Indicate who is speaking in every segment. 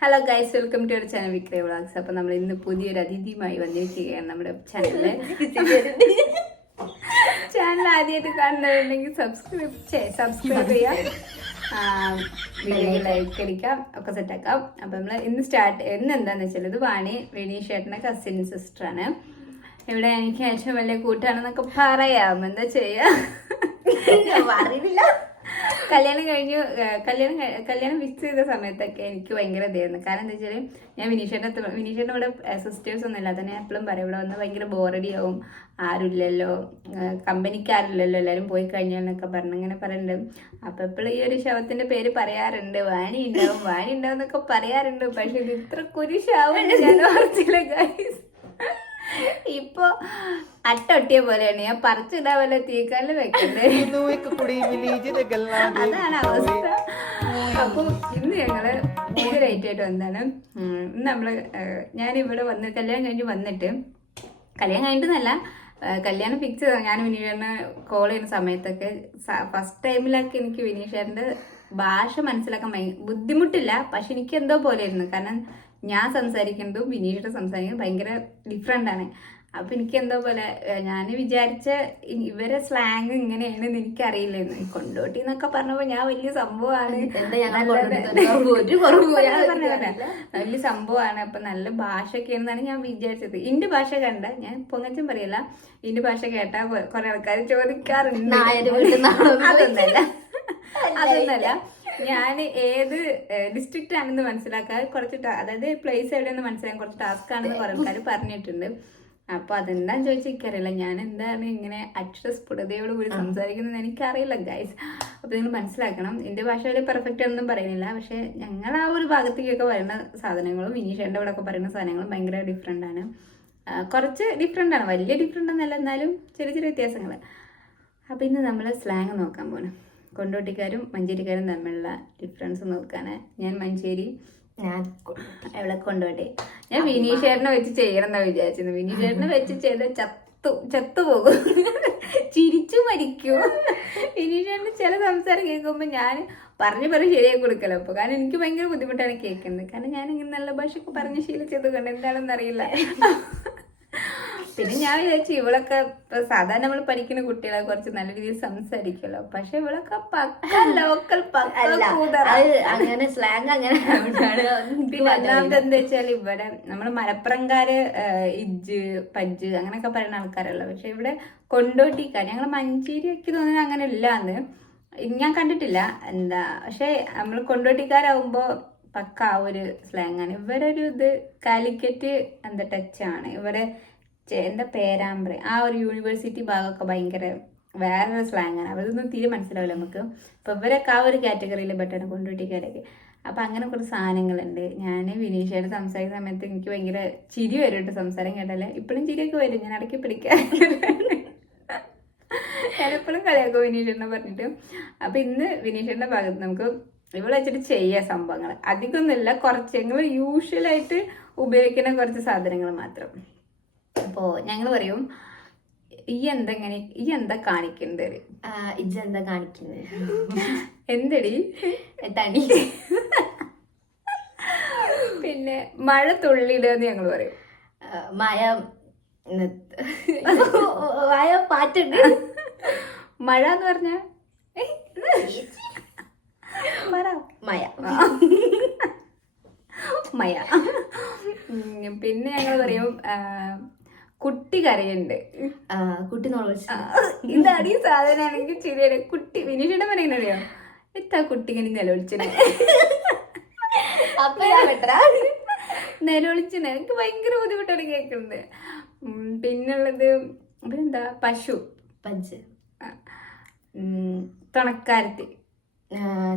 Speaker 1: Hello guys welcome to our channel Vikraya vlogs അപ്പോൾ നമ്മൾ ഇന്ന് പുതിയൊരു അതിഥിയുമായി വന്നിരിക്കുകയാണ് നമ്മുടെ ചാനലിൽ ചാനൽ ആദ്യമായിട്ട് കാണുന്നവരുണ്ടെങ്കിൽ സബ്സ്ക്രൈബ് സബ്സ്ക്രൈബ് ചെയ്യാം. ലൈക്ക് അടിക്കാം ഒക്കെ സെറ്റാക്കാം അപ്പം നമ്മൾ ഇന്ന് സ്റ്റാർട്ട് ഇന്ന് എന്താന്ന് വെച്ചാൽ ഇത് വാണി വിനീഷ് ചേട്ടന്റെ കസിൻ സിസ്റ്ററാണ് ഇവിടെ എനിക്ക് ഏറ്റവും വലിയ കൂട്ടാണെന്നൊക്കെ പറയാം. എന്താ ചെയ്യാ?
Speaker 2: അറിയില്ല
Speaker 1: കല്യാണം കഴിഞ്ഞ് കല്യാണം കല്യാണം ഫിക്സ് ചെയ്ത സമയത്തൊക്കെ എനിക്ക് ഭയങ്കര ഇതായിരുന്നു. കാരണം എന്താ വെച്ചാൽ ഞാൻ വിനീഷേന്റെ അത്ര വിനീഷേന്റെ ഇവിടെ സിസ്റ്റേഴ്സ് ഒന്നും ഇല്ല അതന്നെ എപ്പോഴും പറയും ഇവിടെ വന്ന് ഭയങ്കര ബോറടിയാവും ആരുമില്ലല്ലോ. കമ്പനിക്ക് ആരുമില്ലല്ലോ. എല്ലാവരും പോയി കഴിഞ്ഞാൽ എന്നൊക്കെ പറഞ്ഞു അങ്ങനെ പറയുന്നുണ്ട് അപ്പം എപ്പോഴും ഈ ഒരു ശവത്തിന്റെ പേര് പറയാറുണ്ട്. വാനി ഉണ്ടാവും വാനി ഉണ്ടാവും എന്നൊക്കെ പറയാറുണ്ട്. പക്ഷെ ഇത് ഇത്ര കുരിശാവും ഞാൻ ഓർത്തില്ല ഗൈസ് ഇപ്പൊ അട്ടൊട്ടിയ പോലെയാണ്. ഞാൻ പറിച്ചിടാൻ വല്ല തീക്കാലിൽ വെക്കണ്ടേ? അതാണ് അവസ്ഥ. അപ്പൊ ഇന്ന് ഞങ്ങൾ മൂന്ന് റേറ്റ് ആയിട്ട് വന്നാണ് ഇന്ന് നമ്മൾ ഞാൻ ഇവിടെ വന്ന് കല്യാണം കഴിഞ്ഞ് വന്നിട്ട് കല്യാണം കഴിഞ്ഞിട്ടൊന്നല്ല കല്യാണം ഫിക്സ് ചെയ്താൽ ഞാൻ വിനീഷേറിന് കോൾ ചെയ്യുന്ന സമയത്തൊക്കെ ഫസ്റ്റ് ടൈമിലൊക്കെ എനിക്ക് വിനീഷേറിന്റെ ഭാഷ മനസ്സിലാക്കാൻ ബുദ്ധിമുട്ടില്ല. പക്ഷെ എനിക്ക് എന്തോ പോലെയായിരുന്നു. കാരണം ഞാൻ സംസാരിക്കുന്നതും വിനീഷയുടെ സംസാരിക്കുന്നതും ഭയങ്കര ഡിഫറെന്റ് ആണ്. അപ്പം എനിക്ക് എന്തോ പോലെ ഞാൻ വിചാരിച്ച ഇവരെ സ്ലാങ് ഇങ്ങനെയാണെന്ന് എനിക്കറിയില്ലായിരുന്നു. അറിയില്ലെന്ന് കൊണ്ടോട്ടി എന്നൊക്കെ പറഞ്ഞപ്പോൾ ഞാൻ വലിയ സംഭവമാണ്. വലിയ സംഭവമാണ്. അപ്പം നല്ല ഭാഷയൊക്കെയാണെന്നാണ് ഞാൻ വിചാരിച്ചത്. ഇന്റെ ഭാഷ കണ്ട ഞാൻ പൊങ്ങച്ചം പറയില്ല ഇന്റെ ഭാഷ കേട്ടാൽ കുറെ ആൾക്കാർ ചോദിക്കാറുണ്ട്. അതൊന്നല്ല. അതൊന്നല്ല. ഞാൻ ഏത് ഡിസ്ട്രിക്റ്റ് ആണെന്ന് മനസ്സിലാക്കാൻ കുറച്ച് അതായത് പ്ലേസ് എവിടെയെന്ന് മനസ്സിലാക്കാൻ കുറച്ച് ടാസ്ക് ആണെന്ന് കുറെ ആൾക്കാർ പറഞ്ഞിട്ടുണ്ട്. അപ്പൊ അതെന്താന്ന് ചോദിച്ചാൽ എനിക്കറിയില്ല. ഞാൻ എന്താണ് ഇങ്ങനെ അക്ഷരസ്ഫുടതയോട് കൂടി സംസാരിക്കുന്നത് എനിക്കറിയില്ല ഗൈസ് അപ്പൊ നിങ്ങൾ മനസ്സിലാക്കണം. എന്റെ ഭാഷ വലിയ പെർഫെക്റ്റ് ഒന്നും പറയുന്നില്ല. പക്ഷെ ഞങ്ങൾ ആ ഒരു ഭാഗത്തേക്കൊക്കെ വരുന്ന സാധനങ്ങളും വിനീഷേന്റെ ഇവിടെ ഒക്കെ പറയുന്ന സാധനങ്ങളും ഭയങ്കര ഡിഫറെന്റ് ആണ്. കുറച്ച് ഡിഫറെന്റ് ആണ്. വലിയ ഡിഫറെന്റ് എന്നല്ല എന്നാലും ചെറിയ ചെറിയ വ്യത്യാസങ്ങൾ അപ്പൊ ഇന്ന് നമ്മൾ സ്ലാങ് നോക്കാൻ പോണ്. കൊണ്ടോട്ടിക്കാരും മഞ്ചേരിക്കാരും തമ്മിലുള്ള ഡിഫറൻസ് നോക്കാണ് ഞാൻ മഞ്ചേരി
Speaker 2: ഞാൻ
Speaker 1: എവിടെ കൊണ്ടോട്ടെ. ഞാൻ വിനീഷേറിനെ വെച്ച് ചെയ്യണം എന്നാ വിചാരിച്ചത്. വിനീഷേറിനെ വെച്ച് ചെയ്ത ചത്തു ചത്തുപോകും ചിരിച്ചു മരിക്കും. വിനീഷേറിന് ചില സംസാരം കേൾക്കുമ്പോൾ ഞാൻ പറഞ്ഞു പറഞ്ഞ് ശരിയായി കൊടുക്കലോ. അപ്പോൾ കാരണം എനിക്ക് ഭയങ്കര ബുദ്ധിമുട്ടാണ് കേൾക്കുന്നത്. കാരണം ഞാൻ ഇങ്ങനെ നല്ല ഭാഷയൊക്കെ പറഞ്ഞ് ശീലിച്ചത് കൊണ്ട് എന്താണെന്ന് അറിയില്ല പിന്നെ ഞാൻ വിചാരിച്ചു ഇവളൊക്കെ ഇപ്പൊ സാധാരണ നമ്മൾ പഠിക്കുന്ന കുട്ടികളെ കുറച്ച് നല്ല രീതിയിൽ സംസാരിക്കുമല്ലോ. പക്ഷെ ഇവളൊക്കെ പക്ക ലോക്കൽ
Speaker 2: അങ്ങനെ സ്ലാങ് അങ്ങനെ
Speaker 1: പിന്നെ ഒന്നാമത് എന്താ വെച്ചാൽ ഇവിടെ നമ്മൾ മലപ്പുറംകാര് ഇജ്ജ് പജ്ജ് അങ്ങനെയൊക്കെ പറയുന്ന ആൾക്കാരല്ലോ. പക്ഷെ ഇവിടെ കൊണ്ടോട്ടിക്കാർ ഞങ്ങൾ മഞ്ചേരി ഒക്കെ തോന്നുന്നത് അങ്ങനെ ഇല്ലാന്ന് ഞാൻ കണ്ടിട്ടില്ല. എന്താ പക്ഷെ നമ്മൾ കൊണ്ടോട്ടിക്കാരാവുമ്പോ പക്ക ആ ഒരു സ്ലാങ് ആണ്. ഇവരൊരു ഇത് കാലിക്കറ്റ് എന്താ ടച്ചാണ് ഇവരെ എന്താ പേരാമ്പ്ര? ആ ഒരു യൂണിവേഴ്സിറ്റി ഭാഗമൊക്കെ ഭയങ്കര വേറൊരു സ്ലാങ് ആണ്. അതൊന്നും തീരെ മനസ്സിലാവില്ല നമുക്ക്. അപ്പൊ ഇവരൊക്കെ ആ ഒരു കാറ്റഗറിയിൽ പെട്ടാണ് കൊണ്ടുപോയിട്ടിക്കാരൊക്കെ അപ്പൊ അങ്ങനെ കുറച്ച് സാധനങ്ങളുണ്ട്. ഞാൻ വിനീഷയോട് സംസാരിക്കുന്ന സമയത്ത് എനിക്ക് ഭയങ്കര ചിരി വരും കേട്ടോ സംസാരം കേട്ടാലേ. ഇപ്പോഴും ചിരിയൊക്കെ വരും. ഞാൻ ഇടയ്ക്ക് പിടിക്കാൻ ഞാനെപ്പോഴും കളിയാക്കും വിനീഷേട്ടനെ പറഞ്ഞിട്ട്. അപ്പൊ ഇന്ന് വിനീഷേട്ടന്റെ ഭാഗത്ത് നമുക്ക് ഇവിടെ വെച്ചിട്ട് ചെയ്യാം സംഭവങ്ങൾ അധികമൊന്നുമില്ല. കുറച്ച് ഞങ്ങൾ യൂഷ്വലായിട്ട് ഉപയോഗിക്കുന്ന കുറച്ച് സാധനങ്ങൾ മാത്രം. അപ്പോ ഞങ്ങൾ പറയും ഈ എന്തെങ്ങനെ ഈ എന്താ കാണിക്കുന്നത്
Speaker 2: ഇജെന്താ കാണിക്കുന്നത്
Speaker 1: എന്തടി?
Speaker 2: തണി
Speaker 1: പിന്നെ മഴ തുള്ളിയിടുക എന്ന് ഞങ്ങൾ പറയും
Speaker 2: മഴ മായ പാറ്റുണ്ട്.
Speaker 1: മഴ എന്ന് പറഞ്ഞ? പറ
Speaker 2: മായ
Speaker 1: മയ പിന്നെ ഞങ്ങൾ പറയും കുട്ടി കരയുണ്ട്.
Speaker 2: കുട്ടി
Speaker 1: ഇതാണ് ഈ സാധനമാണെങ്കിൽ ശരിയാണ് കുട്ടി വിനീഷയുടെ പറയുന്നറിയോ എത്താ കുട്ടി ഇങ്ങനെ നിലവിളിച്ചത്
Speaker 2: അപ്പൊ
Speaker 1: എനിക്ക് ഭയങ്കര ബുദ്ധിമുട്ടാണ് കേൾക്കുന്നത്. പിന്നുള്ളത് പിന്നെന്താ? പശു.
Speaker 2: പഞ്ച്.
Speaker 1: തുണക്കാരത്തി.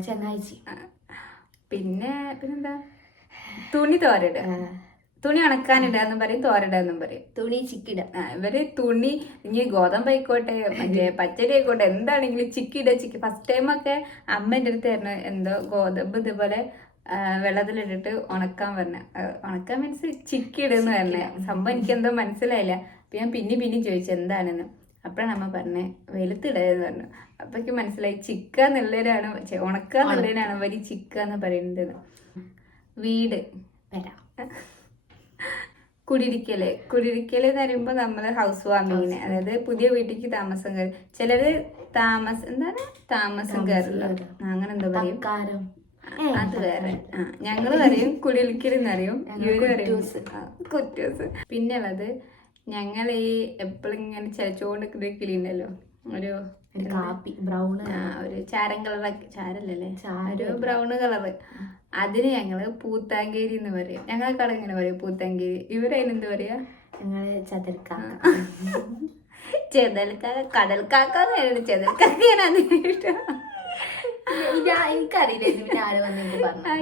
Speaker 2: ചങ്ങാഴ്ചി
Speaker 1: പിന്നെ പിന്നെന്താ? തുണി തോരടുക
Speaker 2: ആ,
Speaker 1: തുണി ഉണക്കാനിടാന്നും പറയും തോരടാന്നും പറയും.
Speaker 2: തുണി ചിക്കിട.
Speaker 1: ഇവർ തുണി ഇനി ഗോതമ്പ് ആയിക്കോട്ടെ മറ്റേ പച്ചരി ആയിക്കോട്ടെ എന്താണെങ്കിലും ചിക്കിട ചിക്കി. ഫസ്റ്റ് ടൈം ഒക്കെ അമ്മ എന്റെ അടുത്ത് തരണ എന്തോ ഗോതമ്പ് ഇതുപോലെ വെള്ളത്തിലിട്ടിട്ട് ഉണക്കാൻ പറഞ്ഞ. ഉണക്കാൻ മീൻസ് ചിക്കിടുന്ന് പറഞ്ഞ. സംഭവം എനിക്ക് എന്തോ മനസ്സിലായില്ല. അപ്പൊ ഞാൻ പിന്നെ പിന്നെ ചോദിച്ചു എന്താണെന്ന്. അപ്പോഴാണ് അമ്മ പറഞ്ഞേ വെളുത്തിടയെന്ന് പറഞ്ഞു. അപ്പൊ എനിക്ക് മനസ്സിലായി ചിക്ക എന്നുള്ളവരാണ് ഉണക്ക എന്നുള്ളതിനാണ് വരി ചിക്ക എന്ന് പറയുന്നത്. വീട്
Speaker 2: വരാം.
Speaker 1: കുടിരിക്കൽ. കുടിരിക്കൽ എന്ന് പറയുമ്പോൾ നമ്മൾ ഹൗസ് വാമിങ്ങിന് അതായത് പുതിയ വീട്ടിലേക്ക് താമസം കയറി ചിലര് താമസം എന്താണ്? താമസം കയറില്ല അങ്ങനെ എന്താ പറയും? അത് വേറെ. ആ ഞങ്ങൾ പറയും കുടിലിക്കൽ എന്നറിയും ഇവർ പറയും
Speaker 2: കുറ്റൂസ്.
Speaker 1: പിന്നെ ഉള്ളത് ഞങ്ങൾ ഈ എപ്പോഴും ഇങ്ങനെ ചലച്ചോണ്ട് കിളിയുണ്ടല്ലോ ഒരു
Speaker 2: കാപ്പി ബ്രൗൺ
Speaker 1: ഒരു ചാരം കളറൊക്കെ ചാരല്ലേ
Speaker 2: ചാരം.
Speaker 1: ഒരു ബ്രൗൺ കളറ്. അതിന് ഞങ്ങൾ പൂത്താങ്കേരി എന്ന് പറയും. ഞങ്ങൾക്കവിടെ ഇങ്ങനെ പറയും പൂത്താങ്കേരി? ഇവരതിനെന്ത് പറയാ?
Speaker 2: ഞങ്ങൾ ചതൽക്ക
Speaker 1: ചെതൽക്കാക്ക കടൽക്കാക്കാന്ന് ചെതൽക്കാക്കയാണ്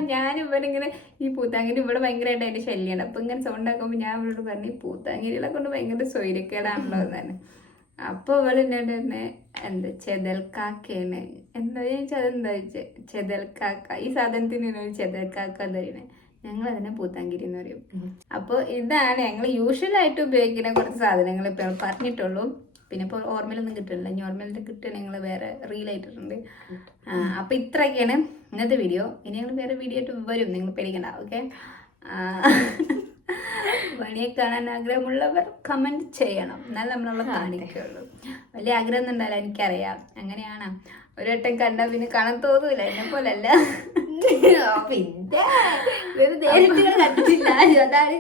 Speaker 2: ഞാൻ
Speaker 1: ഇവരിങ്ങനെ ഈ പൂത്താങ്കിരി ഇവിടെ ഭയങ്കരമായിട്ട് അതിന്റെ ശല്യമാണ് അപ്പൊ ഇങ്ങനെ സൗണ്ട് ആക്കുമ്പോ ഞാൻ ഇവരോട് പറഞ്ഞു ഈ പൂത്താങ്കിരികളെ കൊണ്ട് ഭയങ്കര സ്വൈര്യക്കേടാണല്ലോ എന്നാണ് അപ്പൊ അവൾ എന്നോട് തന്നെ എന്താ ചെതൽക്കാക്കയാണ് എന്താ ചോദിച്ചാൽ അതെന്താ ചോദിച്ചേ? ചെതൽക്കാക്ക ഈ സാധനത്തിന് ഒരു ചെതൽക്കാക്ക പറയുന്നത് ഞങ്ങൾ അതിനെ പൂത്താങ്കിരി എന്ന് പറയും. അപ്പോൾ ഇതാണ് ഞങ്ങൾ യൂഷ്വലായിട്ട് ഉപയോഗിക്കുന്ന കുറച്ച് സാധനങ്ങൾ ഇപ്പോൾ പറഞ്ഞിട്ടുള്ളൂ. പിന്നെ ഇപ്പോൾ ഓർമ്മയിലൊന്നും കിട്ടുന്നില്ല. ഇനി ഓർമ്മയിൽ കിട്ടുക ഞങ്ങൾ വേറെ റീൽ ആയിട്ടുണ്ട് അപ്പോൾ ഇത്രയൊക്കെയാണ് ഇന്നത്തെ വീഡിയോ ഇനി ഞങ്ങൾ വേറെ വീഡിയോ ആയിട്ട് വരും. നിങ്ങൾ പേടിക്കണ്ട ഓക്കെ വണിയെ കാണാൻ ആഗ്രഹമുള്ളവർ കമന്റ് ചെയ്യണം. എന്നാൽ നമ്മളവിടെ കാണിക്കുള്ളൂ. വലിയ ആഗ്രഹം ഒന്നും ഉണ്ടാവില്ല എനിക്കറിയാം. അങ്ങനെയാണ്. ഒരു വട്ടം കണ്ടാൽ പിന്നെ കാണാൻ തോന്നൂല എന്നെ പോലല്ല.
Speaker 2: പിന്നെ കണ്ടിട്ടില്ല അതാണ്.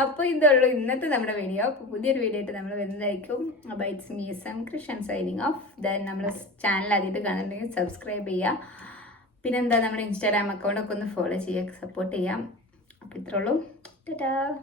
Speaker 1: അപ്പോൾ ഇതുള്ളൂ ഇന്നത്തെ നമ്മുടെ വീഡിയോ അപ്പൊ പുതിയൊരു വീഡിയോ ആയിട്ട് നമ്മൾ വരുന്നതായിരിക്കും. അപ്പോൾ it's Meesam Krishnan signing off then നമ്മുടെ ചാനൽ ആദ്യമായിട്ട് കാണുന്നുണ്ടെങ്കിൽ സബ്സ്ക്രൈബ് ചെയ്യുക. പിന്നെന്താ നമ്മുടെ ഇൻസ്റ്റാഗ്രാം അക്കൗണ്ടൊക്കെ ഒന്ന് ഫോളോ ചെയ്യുക സപ്പോർട്ട് ചെയ്യാം അപ്പോൾ ഇത്രയുള്ളൂ Ta-da!